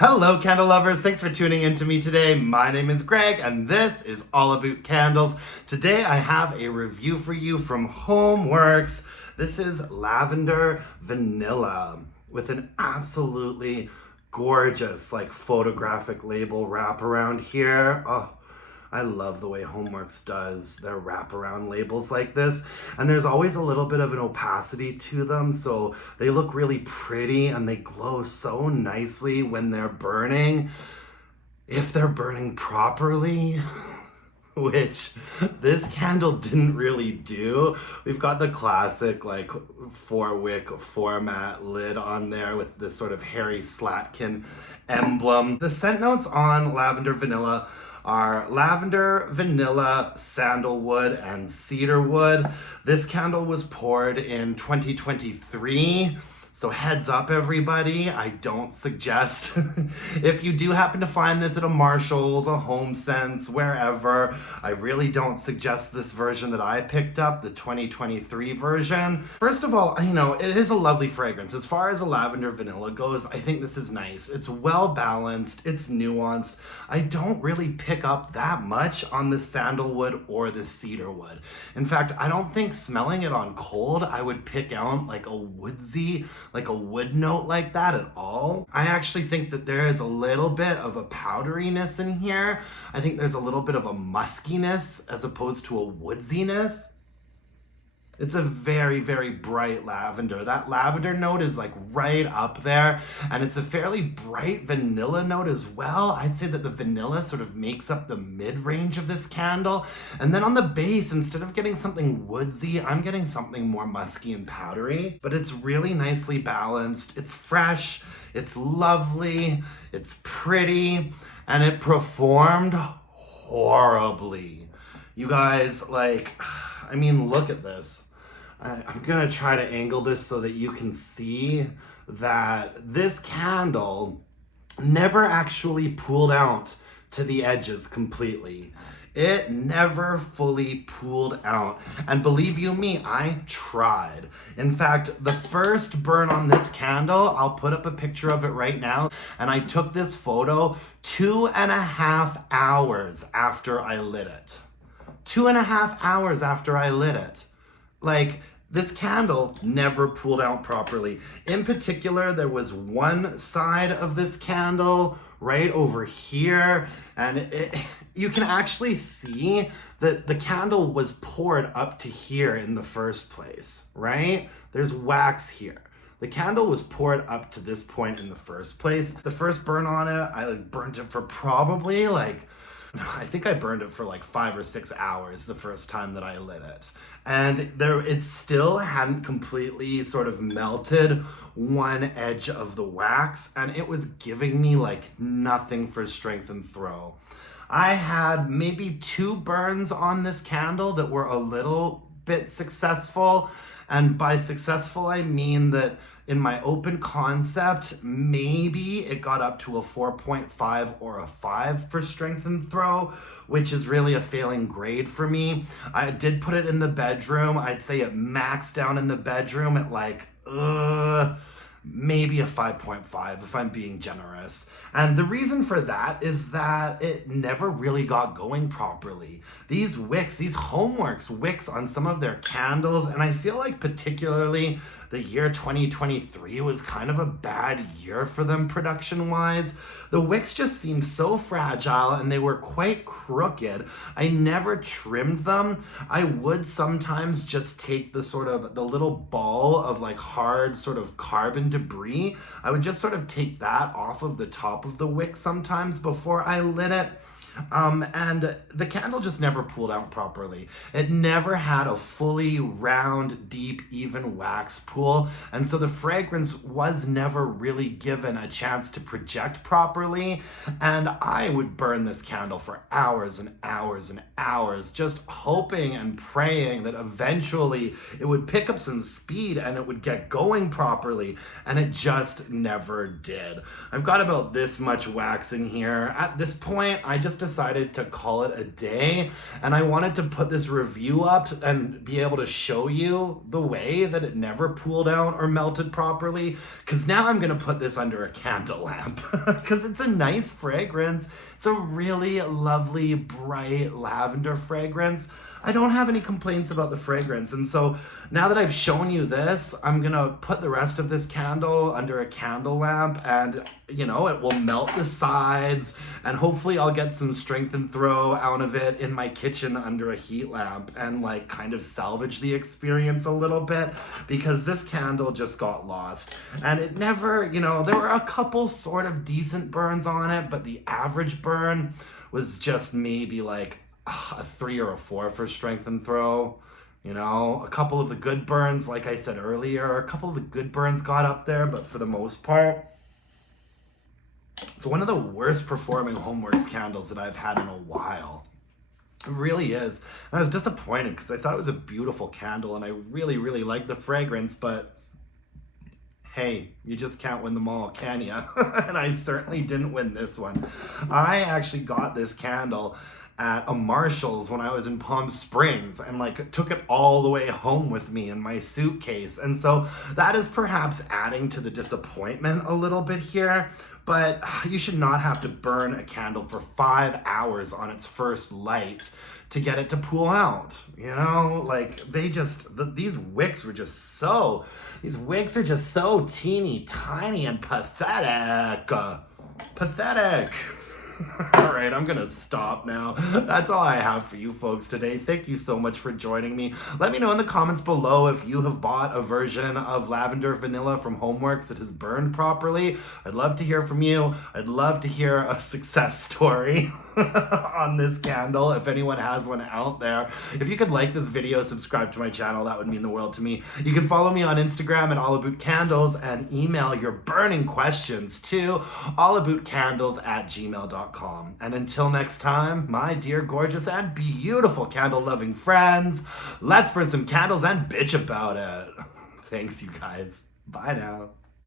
Hello, candle lovers. Thanks for tuning in to me today. My name is Greg, and this is all about candles. Today, I have a review for you from Homeworx. This is Lavender Vanilla with an absolutely gorgeous, photographic label wraparound here. Oh, I love the way Homeworx does their wraparound labels like this. And there's always a little bit of an opacity to them, so they look really pretty and they glow so nicely when they're burning. If they're burning properly, which this candle didn't really do. We've got the classic 4-wick format lid on there with this sort of hairy Slatkin emblem. The scent notes on Lavender Vanilla are lavender, vanilla, sandalwood, and cedarwood. This candle was poured in 2023. So heads up, everybody, I don't suggest, if you do happen to find this at a Marshall's, a HomeSense, wherever, I really don't suggest this version that I picked up, the 2023 version. First of all, it is a lovely fragrance. As far as a lavender vanilla goes, I think this is nice. It's well balanced, it's nuanced. I don't really pick up that much on the sandalwood or the cedarwood. In fact, I don't think smelling it on cold, I would pick out like a woodsy, like a wood note like that at all. I actually think that there is a little bit of a powderiness in here. I think there's a little bit of a muskiness as opposed to a woodsiness. It's a very, very bright lavender. That lavender note is right up there, and it's a fairly bright vanilla note as well. I'd say that the vanilla sort of makes up the mid-range of this candle. And then on the base, instead of getting something woodsy, I'm getting something more musky and powdery, but it's really nicely balanced. It's fresh, it's lovely, it's pretty, and it performed horribly. You guys, look at this. I'm gonna try to angle this so that you can see that this candle never actually pooled out to the edges completely. It never fully pooled out. And believe you me, I tried. In fact, the first burn on this candle, I'll put up a picture of it right now, and I took this photo 2.5 hours after I lit it. 2.5 hours after I lit it. This candle never pooled out properly. In particular, there was one side of this candle right over here, and you can actually see that the candle was poured up to here in the first place, right? There's wax here. The candle was poured up to this point in the first place. The first burn on it, I burnt it for probably I think I burned it for 5 or 6 hours the first time that I lit it. And it still hadn't completely sort of melted one edge of the wax, and it was giving me nothing for strength and throw. I had maybe 2 burns on this candle that were a little bit successful. And by successful, I mean that in my open concept, maybe it got up to a 4.5 or a 5 for strength and throw, which is really a failing grade for me. I did put it in the bedroom. I'd say it maxed down in the bedroom at maybe a 5.5 if I'm being generous. And the reason for that is that it never really got going properly. These wicks, these Homeworx wicks on some of their candles, and I feel like particularly the year 2023 was kind of a bad year for them production-wise. The wicks just seemed so fragile and they were quite crooked. I never trimmed them. I would sometimes just take the little ball of hard sort of carbon debris. I would just sort of take that off of the top of the wick sometimes before I lit it. And the candle just never pooled out properly. It never had a fully round, deep, even wax pool. And so the fragrance was never really given a chance to project properly. And I would burn this candle for hours and hours and hours, just hoping and praying that eventually it would pick up some speed and it would get going properly. And it just never did. I've got about this much wax in here. At this point, I just decided to call it a day, and I wanted to put this review up and be able to show you the way that it never pooled out or melted properly, because now I'm gonna put this under a candle lamp because it's a nice fragrance. It's a really lovely, bright lavender fragrance. I don't have any complaints about the fragrance. And so now that I've shown you this, I'm gonna put the rest of this candle under a candle lamp, and you know, it will melt the sides, and hopefully I'll get some strength and throw out of it in my kitchen under a heat lamp and like kind of salvage the experience a little bit, because this candle just got lost. And it never, you know, there were a couple sort of decent burns on it, but the average burn was just maybe like a 3 or a 4 for strength and throw. You know, a couple of the good burns, like I said earlier, a couple of the good burns got up there, but for the most part, it's one of the worst performing Homeworx candles that I've had in a while. It really is. And I was disappointed because I thought it was a beautiful candle and I really, really liked the fragrance, but hey, you just can't win them all, can you? And I certainly didn't win this one. I actually got this candle at a Marshall's when I was in Palm Springs and like took it all the way home with me in my suitcase. And so that is perhaps adding to the disappointment a little bit here, but you should not have to burn a candle for 5 hours on its first light to get it to pool out. You know, like these wicks are just so teeny tiny and pathetic. Pathetic. All right, I'm gonna stop now. That's all I have for you folks today. Thank you so much for joining me. Let me know in the comments below if you have bought a version of Lavender Vanilla from Homeworx that has burned properly. I'd love to hear from you. I'd love to hear a success story on this candle, if anyone has one out there. If you could like this video, subscribe to my channel, that would mean the world to me. You can follow me on Instagram at allabootcandles and email your burning questions to allabootcandles@gmail.com. And until next time, my dear gorgeous and beautiful candle loving friends, let's burn some candles and bitch about it. Thanks, you guys. Bye now.